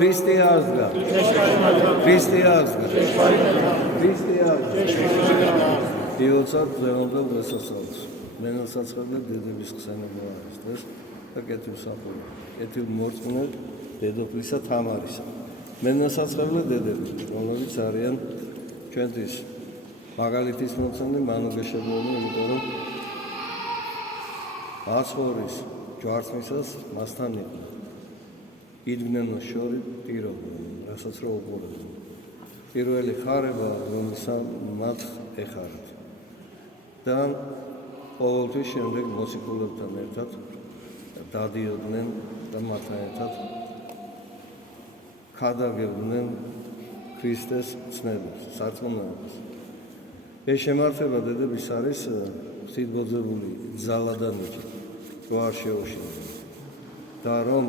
ქრისტიანსგა იოცად ზემოდელ დღესასწაულს მენელსაცხადე დედების ხსენება არის დღეს და კეთილსახური კეთილმორწმუნე დედოფლისა თამარისა მენელსაცხადე დედები რომლებიც არიან ჩვენთვის მაგალითის მოცემული მანუგეშებლები იმიტომ რომ აცხოვრის ჯვარცმისას მასთან იყო იდგნენ შორი პირობა რასაც რო უყურებდნენ პირველი ხარება რომელსა მათ ეხარათ და ყოველთვის შემდეგ მოციქულებთან ერთად დადიოდნენ და მათთან ერთად ქადაგებდნენ ქრისტეს ცნებას, სარწმუნოებას. ეს შემართება დედების არის ღვთისმოძებული ძალა და ნიჭი, რო არ შეუშინდნენ და რომ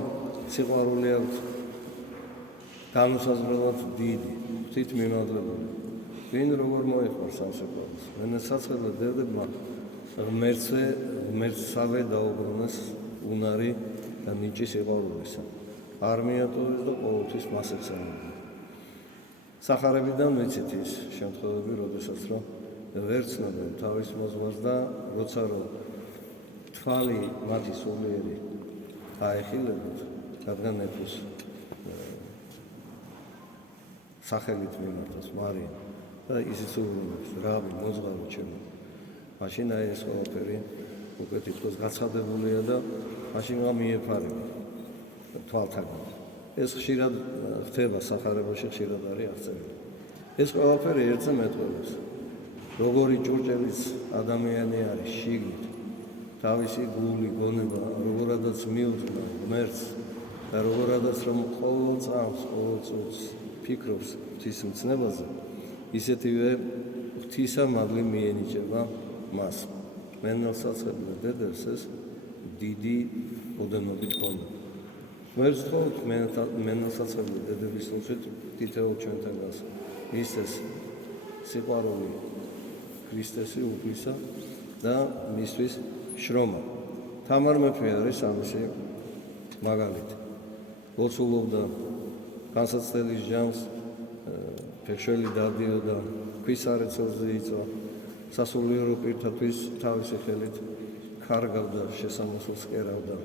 სიყვარული აქვთ განუსაზღვრელად დიდი, ღვთისმიმადლებელი. ვინ როგორ მოიხმარს ამ სიყვარულს? მენელსაცხადე დედებმა ღმერთსავე დაუბრუნეს უნარი და ნიჭი სიყვარულისა. არ მიატოვეს და ყოველთვის მას ეცემდნენ. სახარებიდან ვიცით ის შემთხვევები, როდესაც რომ ვერ ცნობენ თავის მოზღვას და როცა რომ თვალი მათი სულიერი აეხილებათ, რადგან ეფუს სახელით მიმართოს მარია და ისიც უბრუნებს რაბი მოძღვარი ჩემო. მაშინ აი ეს ყველაფერი უკვე თითქოს გაცხადებულია და მაშინ მიეფარება თვალთაგან. ეს ხშირად ხდება სახარებაში, ხშირად არის აღწერილი. ეს ყველაფერი ერთზე მეტყველებს. როგორი ჭურჭელიც ადამიანი არის შიგნით, თავისი გული, გონება, როგორადაც მიუძღვნა ღმერთს და როგორადაც რომ ყოველ წამს, ყოველ წუთს ფიქრობს ღვთის მცნებაზე, ისეთივე ღვთისა მადლი მიენიჭება მას. მენელსაცხადე დედებს ეს დიდი ოდენობით ჰქონდა. ღმერთს თხოვთ მენელსაცხადე დედების უცით თითოეულ ჩვენთანაც მისცეს სიყვარული ქრისტესი უფლისა და მისთვის შრომა. თამარ მეფე არის ამისი მაგალითი. ლოცულობდა განსაცდელის ჟამს, ფეხშველი დადიოდა, ქვის არეცელზე იწვა, სასულიერო პირთათვის თავისი ხელით ქარგავდა, შესამოსულს კერავდა.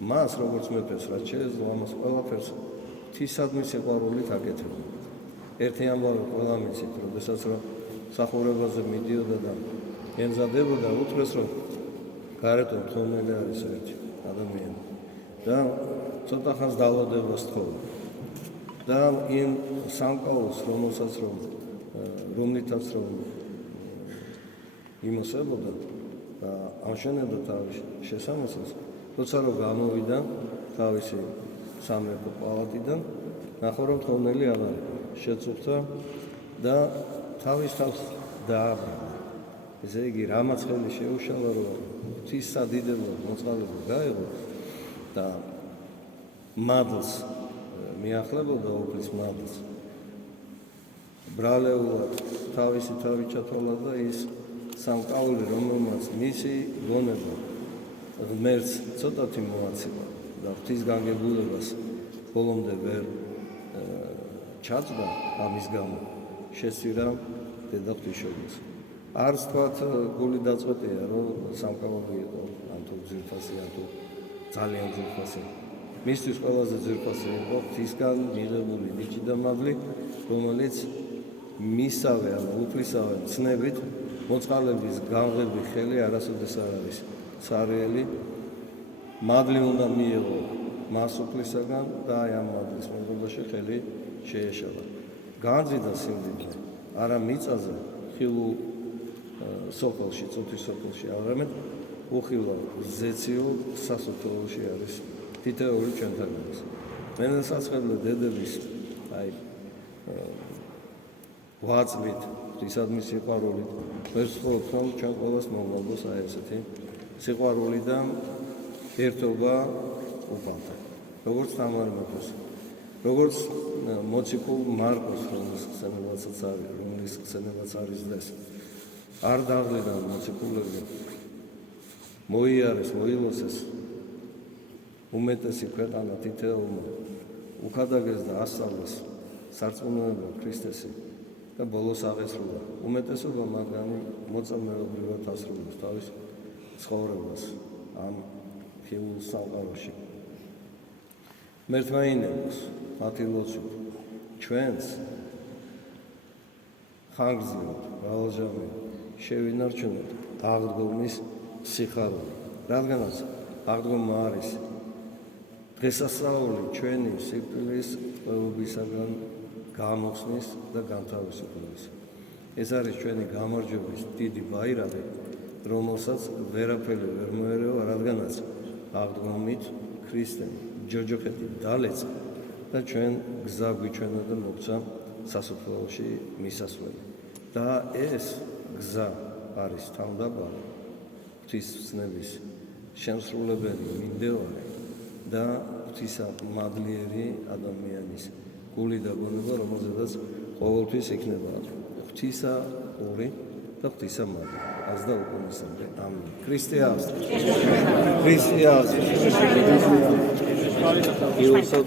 მას, როგორც მეფეს, რაც შეეძლო, ამას ყველაფერს ღვთისადმი სიყვარულით აკეთებდა. ერთი ამბავი ყველა მიცით, როდესაც რომ სახურებაზე მიდიოდა და ემზადებოდა, უთხრეს, რომ გარეთ მთხოვნელი არის ერთი ადამიანი და ცოტა ხანს დაავადებას თხოვდა. და იმ სამკაულს, რომლითაც რომ იმოსებოდა და ამშვენებდა თავის შესამოსულს, როცა რომ გამოვიდა თავისი სამეფო პალატიდან, ნახო რომ მთხოვნელი აღარ იყო, შეწუხდა და თავის თავს დააბრალა. ესე იგი, რამაც ხელი შეუშალა, რომ ღვთის სადიდებლად მოწყალება გაეღო და მადლს მიახლებოდა უფლის მადლს. ბრალეულად თავისი თავი ჩათვალა და ის სამკაული, რომელმაც მისი გონება ღმერთს ცოტათი მოაცილა და ღვთის განგებულებას ბოლომდე ვერ ჩაწვდა ამის გამო, შესწირა დედა ღვთისმშობელს. არც თქვათ გული დაწყვეტია, რომ სამკაული იყო, ან თუ ძვირფასი, ან თუ ძალიან ძვირფასი. მისთვის ყველაზე ძვირფასი იყო ღვთისგან მიღებული ნიჭი და მადლი, რომელიც მისავე, ანუ უფლისავე ცნებით მოწყალების განღები ხელი არასოდეს არ არის სარიელი. მადლი უნდა მიეღო მას უფლისაგან და აი ამ მადლის მიღებაში ხელი შეეშალა. განძიდა სიმდიდრე არა მიწაზე, ხილულ სოფელში, წუთის სოფელში, არამედ უხილავ ზეციურ სასოფლოში არის თითოეული ჩვენთანაც. მენელსაცხადე დედების აი ვაწვით, ღვთისადმი სიყვარულით, ვერცხლობთ, რომ ჩვენ ყველას მომგლოს აი ესეთი სიყვარული და ერთობა უფალთა. როგორც თამარ მეფეს, როგორც მოციქულ მარკოს, რომლის ხსენებაც არის დღეს. არ დაღლიდა მოციქულები, მოიარეს, მოილოცეს უმეტესი ქვეყანა თითოეულმა უხადაგეს და ასწავლეს სარწმუნოება ქრისტესი და ბოლოს აღესრულა. უმეტესობა მათგანი მოწამეობრივად ასრულებს თავის ცხოვრებას ამ ხილულ სამყაროში. მერთმაინებს მათი ლოცვით ჩვენს ხანგრძლივად მრავალჟამი შევინარჩუნოთ აღდგომის სიხარული, რადგანაც აღდგომა არის დღესასწაული ჩვენი სიკვდილის ტყვეობისაგან გამოხსნის და განთავისუფლების. ეს არის ჩვენი გამარჯვების დიდი ბაირაყი, რომელსაც ვერაფერი ვერ მოერევა, რადგანაც აღდგომით ქრისტემ ჯოჯოხეთი დალეცა და ჩვენ გზა გვიჩვენა და მოგცა სასუფეველში მისასვლელი. და ეს გზა არის თავდაბარი ღვთისმსნების შემსრულებელი მიმდევარი და ღვთისმადლიერი ადამიანის გული და გონება, რომელზედაც ყოველთვის იქნება ღვთისა გული და ღვთისმადლი. आज da ukonisande. Amin. Hristijaans. Hristijaans. I u sad